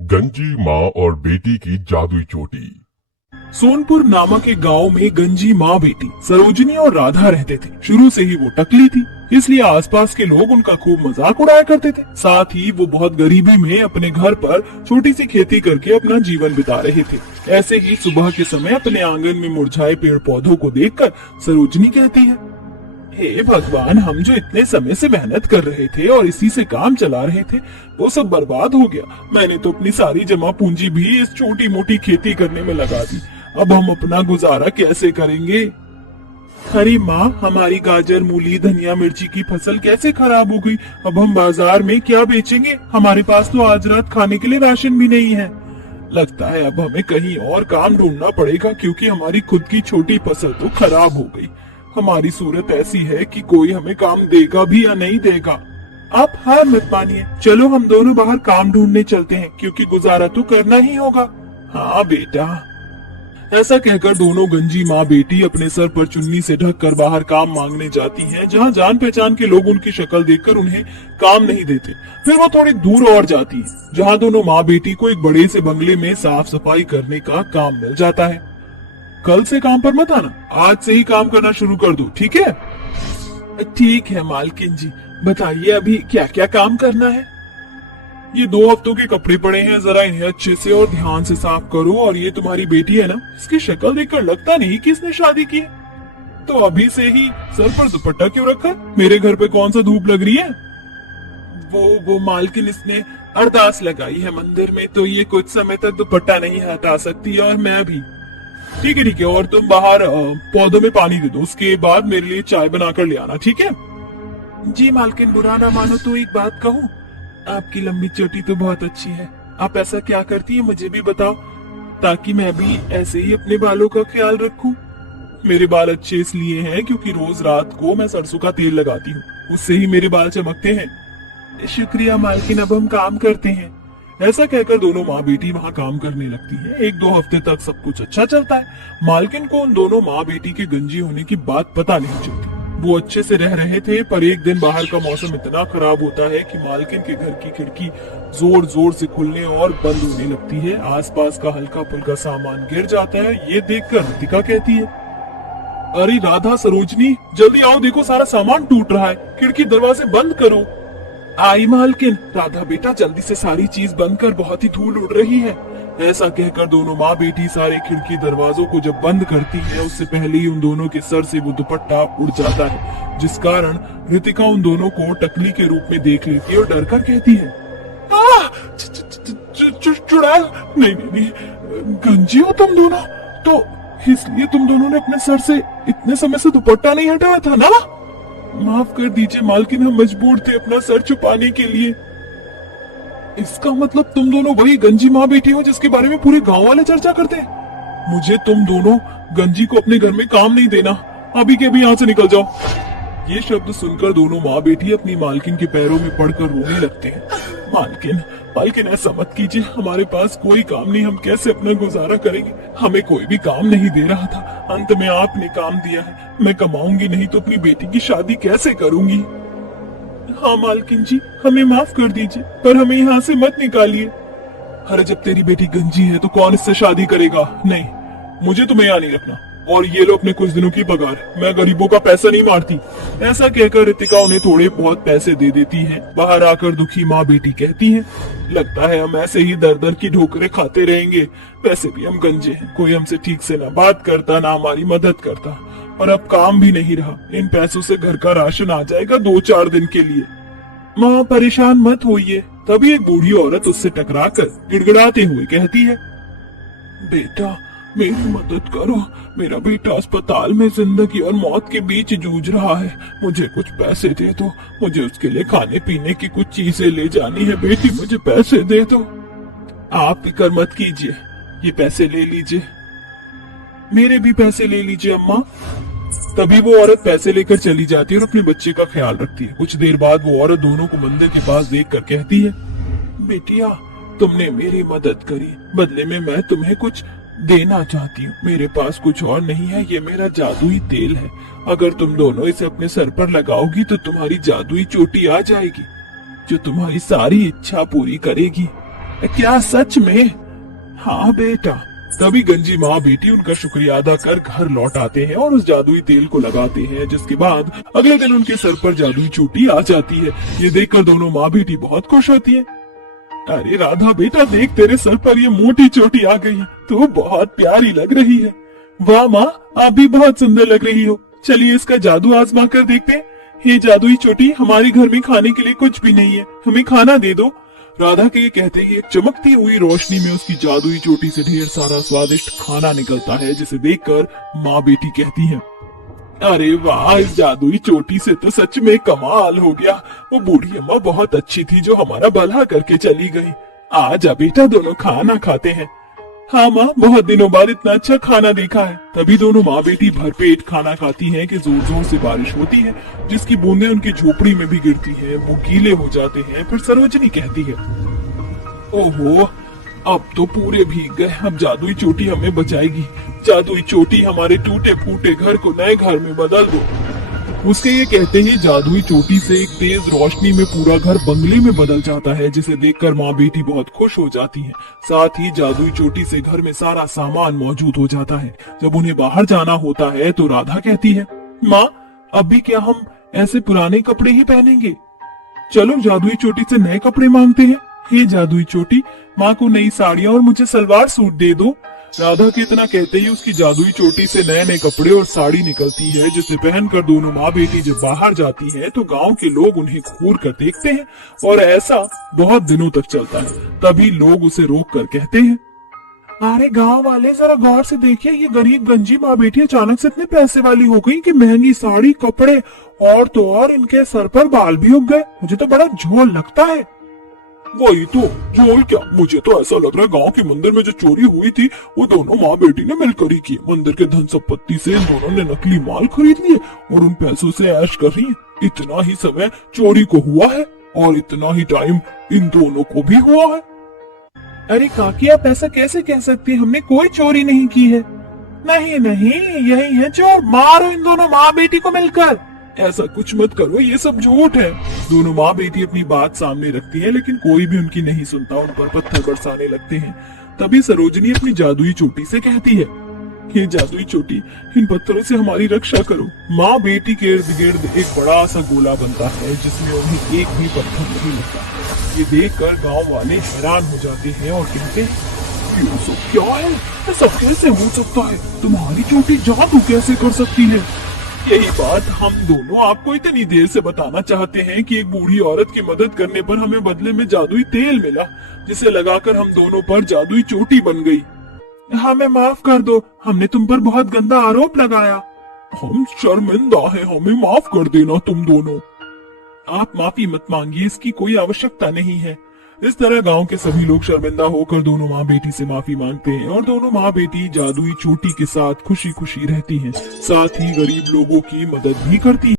गंजी माँ और बेटी की जादुई चोटी। सोनपुर नामक एक गांव में गंजी माँ बेटी सरोजनी और राधा रहते थे। शुरू से ही वो टकली थी, इसलिए आसपास के लोग उनका खूब मजाक उड़ाया करते थे। साथ ही वो बहुत गरीबी में अपने घर पर छोटी सी खेती करके अपना जीवन बिता रहे थे। ऐसे ही सुबह के समय अपने आंगन में मुरझाए पेड़ पौधों को देखकर सरोजनी कहती है, हे भगवान, हम जो इतने समय से मेहनत कर रहे थे और इसी से काम चला रहे थे, वो सब बर्बाद हो गया। मैंने तो अपनी सारी जमा पूंजी भी इस छोटी मोटी खेती करने में लगा दी। अब हम अपना गुजारा कैसे करेंगे? अरे माँ, हमारी गाजर, मूली, धनिया, मिर्ची की फसल कैसे खराब हो गई? अब हम बाजार में क्या बेचेंगे? हमारे पास तो आज रात खाने के लिए राशन भी नहीं है। लगता है अब हमें कहीं और काम ढूंढना पड़ेगा, क्योंकि हमारी खुद की छोटी फसल तो खराब हो गई। हमारी सूरत ऐसी है कि कोई हमें काम देगा भी या नहीं देगा। आप हार मत मानिए, चलो हम दोनों बाहर काम ढूंढने चलते हैं, क्योंकि गुजारा तो करना ही होगा। हाँ बेटा। ऐसा कहकर दोनों गंजी माँ बेटी अपने सर पर चुन्नी से ढककर बाहर काम मांगने जाती हैं, जहाँ जान पहचान के लोग उनकी शक्ल देखकर उन्हें काम नहीं देते। फिर वो थोड़ी दूर और जाती है, जहाँ दोनों माँ बेटी को एक बड़े से बंगले में साफ सफाई करने का काम मिल जाता है। कल से काम पर मत आना, आज से ही काम करना शुरू कर दो, ठीक है? ठीक है मालकिन जी, बताइए अभी क्या क्या काम करना है? ये 2 हफ्तों के कपड़े पड़े हैं, जरा इन्हें अच्छे से और ध्यान से साफ करो। और ये तुम्हारी बेटी है ना, इसकी शक्ल देखकर लगता नहीं कि इसने शादी की है। तो अभी से ही सर पर दुपट्टा क्यों रखा? मेरे घर पे कौन सा धूप लग रही है? वो मालकिन, इसने अरदास लगाई है मंदिर में, तो ये कुछ समय तक दुपट्टा नहीं हटा सकती, और मैं भी। ठीक है, और तुम बाहर पौधों में पानी दे दो, उसके बाद मेरे लिए चाय बनाकर ले आना, ठीक है? जी मालकिन, बुरा ना मानो तो एक बात कहूँ, आपकी लंबी चोटी तो बहुत अच्छी है। आप ऐसा क्या करती है मुझे भी बताओ, ताकि मैं भी ऐसे ही अपने बालों का ख्याल रखूं। मेरे बाल अच्छे इसलिए हैं क्योंकि रोज रात को मैं सरसों का तेल लगाती हूँ, उससे ही मेरे बाल चमकते हैं। शुक्रिया मालकिन, अब हम काम करते हैं। ऐसा कहकर दोनों माँ बेटी वहाँ काम करने लगती है। 1-2 हफ्ते तक सब कुछ अच्छा चलता है। मालकिन को उन दोनों माँ बेटी के गंजी होने की बात पता नहीं चलती। वो अच्छे से रह रहे थे, पर एक दिन बाहर का मौसम इतना खराब होता है कि मालकिन के घर की खिड़की जोर जोर से खुलने और बंद होने लगती है। आसपास का हल्का फुल्का सामान गिर जाता है। ये देखकर रितिका कहती है, अरे राधा, सरोजनी, जल्दी आओ, देखो सारा सामान टूट रहा है, खिड़की दरवाजे बंद करो। आई मालकिन। राधा बेटा, जल्दी से सारी चीज बंद कर, बहुत ही धूल उड़ रही है। ऐसा कहकर दोनों माँ बेटी सारे खिड़की दरवाजों को जब बंद करती है, उससे पहले ही उन दोनों के सर से वो दुपट्टा उड़ जाता है, जिस कारण रितिका उन दोनों को टकली के रूप में देख लेती है और डर कर कहती है, चुड़ैल, नहीं, गंजी हो तुम दोनों, तो इसलिए तुम दोनों ने अपने सर से इतने समय से दुपट्टा नहीं हटाया था ना? माफ कर दीजिए मालकिन, हम मजबूर थे अपना सर छुपाने के लिए। इसका मतलब तुम दोनों वही गंजी माँ बेटी हो जिसके बारे में पूरे गांव वाले चर्चा करते हैं। मुझे तुम दोनों गंजी को अपने घर में काम नहीं देना, अभी के अभी यहाँ से निकल जाओ। ये शब्द सुनकर दोनों माँ बेटी अपनी मालकिन के पैरों में पड़कर रोने लगते हैं। मालकिन ऐसा मत कीजिए, हमारे पास कोई काम नहीं, हम कैसे अपना गुजारा करेंगे? हमें कोई भी काम नहीं दे रहा था, अंत में आपने काम दिया है। मैं कमाऊंगी नहीं तो अपनी बेटी की शादी कैसे करूंगी? हाँ मालकिन जी, हमें माफ कर दीजिए, पर हमें यहाँ से मत निकालिए। अरे जब तेरी बेटी गंजी है तो कौन इससे शादी करेगा? नहीं, मुझे तुम्हें यहाँ नहीं रखना। और ये लो अपने कुछ दिनों की पगार, मैं गरीबों का पैसा नहीं मारती। ऐसा कहकर रितिका उन्हें थोड़े बहुत पैसे दे देती है। बाहर आकर दुखी माँ बेटी कहती है, लगता है हम ऐसे ही दर दर की ठोकरें खाते रहेंगे। वैसे भी हम गंजे हैं, कोई हमसे ठीक से ना बात करता, ना हमारी मदद करता। और अब काम भी नहीं रहा, इन पैसों से घर का राशन आ जाएगा 2-4 दिन के लिए। माँ परेशान मत होइए। तभी एक बूढ़ी औरत उससे टकराकर गिड़गिड़ाते हुए कहती है, बेटा मेरी मदद करो, मेरा बेटा अस्पताल में जिंदगी और मौत के बीच जूझ रहा है। मुझे कुछ पैसे दे दो, मुझे उसके लिए खाने पीने की कुछ चीजें ले जानी है। बेटी मुझे पैसे दे दो। आप फिक्र मत कीजिए, ये पैसे ले लीजिए। मेरे भी पैसे ले लीजिए अम्मा। तभी वो औरत पैसे लेकर चली जाती है और अपने बच्चे का ख्याल रखती है। कुछ देर बाद वो औरत दोनों को मंदिर के पास देखकर कहती है, बेटिया तुमने मेरी मदद करी, बदले में मैं तुम्हें कुछ देना चाहती हूँ। मेरे पास कुछ और नहीं है, ये मेरा जादुई तेल है। अगर तुम दोनों इसे अपने सर पर लगाओगी तो तुम्हारी जादुई चोटी आ जाएगी, जो तुम्हारी सारी इच्छा पूरी करेगी। क्या सच में? हाँ बेटा। तभी गंजी माँ बेटी उनका शुक्रिया अदा कर घर लौट आते हैं और उस जादुई तेल को लगाते हैं, जिसके बाद अगले दिन उनके सर पर जादुई चोटी आ जाती है। ये देखकर दोनों माँ बेटी बहुत खुश होती है। अरे राधा बेटा देख, तेरे सर पर ये मोटी चोटी आ गई है, तू बहुत प्यारी लग रही है। वाह माँ, आप भी बहुत सुंदर लग रही हो। चलिए इसका जादू आजमा कर देखते हैं। ये जादुई चोटी, हमारे घर में खाने के लिए कुछ भी नहीं है, हमें खाना दे दो। राधा के कहते ही एक चमकती हुई रोशनी में उसकी जादुई चोटी से ढेर सारा स्वादिष्ट खाना निकलता है, जिसे देखकर माँ बेटी कहती हैं, अरे वाह, इस जादुई चोटी से तो सच में कमाल हो गया। वो बूढ़ी अम्मा बहुत अच्छी थी जो हमारा भला करके चली गई। आजा बेटा, दोनों खाना खाते हैं। हाँ माँ, बहुत दिनों बाद इतना अच्छा खाना देखा है। तभी दोनों माँ बेटी भरपेट खाना खाती हैं कि जोर जोर से बारिश होती है, जिसकी बूंदें उनकी झोपड़ी में भी गिरती हैं। वो गीले हो जाते हैं। फिर सरोजनी कहती है, ओहो, अब तो पूरे भीग गए। अब जादुई चोटी हमें बचाएगी। जादुई चोटी, हमारे टूटे फूटे घर को नए घर में बदल दो। उसके ये कहते ही जादुई चोटी से एक तेज रोशनी में पूरा घर बंगले में बदल जाता है, जिसे देखकर माँ बेटी बहुत खुश हो जाती हैं। साथ ही जादुई चोटी से घर में सारा सामान मौजूद हो जाता है। जब उन्हें बाहर जाना होता है तो राधा कहती है, माँ, अब भी क्या हम ऐसे पुराने कपड़े ही पहनेंगे? चलो जादुई चोटी से नए कपड़े मांगते हैं। हे जादुई चोटी, माँ को नई साड़ियाँ और मुझे सलवार सूट दे दो। राधा के इतना कहते ही उसकी जादुई चोटी से नए नए कपड़े और साड़ी निकलती है, जिसे पहनकर दोनों माँ बेटी जब बाहर जाती हैं तो गांव के लोग उन्हें घूर कर देखते हैं, और ऐसा बहुत दिनों तक चलता है। तभी लोग उसे रोक कर कहते हैं, अरे गांव वाले, जरा गौर से देखिए, ये गरीब गंजी माँ बेटी अचानक से इतने पैसे वाली हो गई कि महंगी साड़ी, कपड़े और तो और इनके सर पर बाल भी उग गए। मुझे तो बड़ा झोल लगता है। वही तो, झोल क्या, मुझे तो ऐसा लग रहा है गांव के मंदिर में जो चोरी हुई थी वो दोनों माँ बेटी ने मिलकर ही की। मंदिर के धन संपत्ति से इन दोनों ने नकली माल खरीद लिए और उन पैसों से ऐश कर रही है। इतना ही समय चोरी को हुआ है और इतना ही टाइम इन दोनों को भी हुआ है। अरे काकी, आप ऐसा कैसे कह सकती हैं? हमने कोई चोरी नहीं की है। नहीं नहीं, यही है चोर। मारो इन दोनों माँ बेटी को मिलकर। ऐसा कुछ मत करो, ये सब झूठ है। दोनों माँ बेटी अपनी बात सामने रखती है, लेकिन कोई भी उनकी नहीं सुनता। उन पर पत्थर बरसाने लगते हैं। तभी सरोजनी अपनी जादुई चोटी से कहती है, ये जादुई चोटी, इन पत्थरों से हमारी रक्षा करो। माँ बेटी के इर्द गिर्द एक बड़ा सा गोला बनता है, जिसमें उन्हें एक भी पत्थर नहीं लगता। ये देखकर गांव वाले हैरान हो जाते हैं और कहते हैं, ये सब क्या है? ऐसा कैसे हो सकता है? तुम्हारी चोटी जादू कैसे कर सकती है? यही बात हम दोनों आपको इतनी देर से बताना चाहते हैं कि एक बूढ़ी औरत की मदद करने पर हमें बदले में जादुई तेल मिला, जिसे लगाकर हम दोनों पर जादुई चोटी बन गई। हमें माफ कर दो, हमने तुम पर बहुत गंदा आरोप लगाया। हम शर्मिंदा हैं, हमें माफ कर देना तुम दोनों। आप माफी मत मांगिए, इसकी कोई आवश्यकता नहीं है। इस तरह गांव के सभी लोग शर्मिंदा होकर दोनों माँ बेटी से माफी मांगते हैं और दोनों माँ बेटी जादुई चोटी के साथ खुशी खुशी रहती हैं। साथ ही गरीब लोगों की मदद भी करती हैं।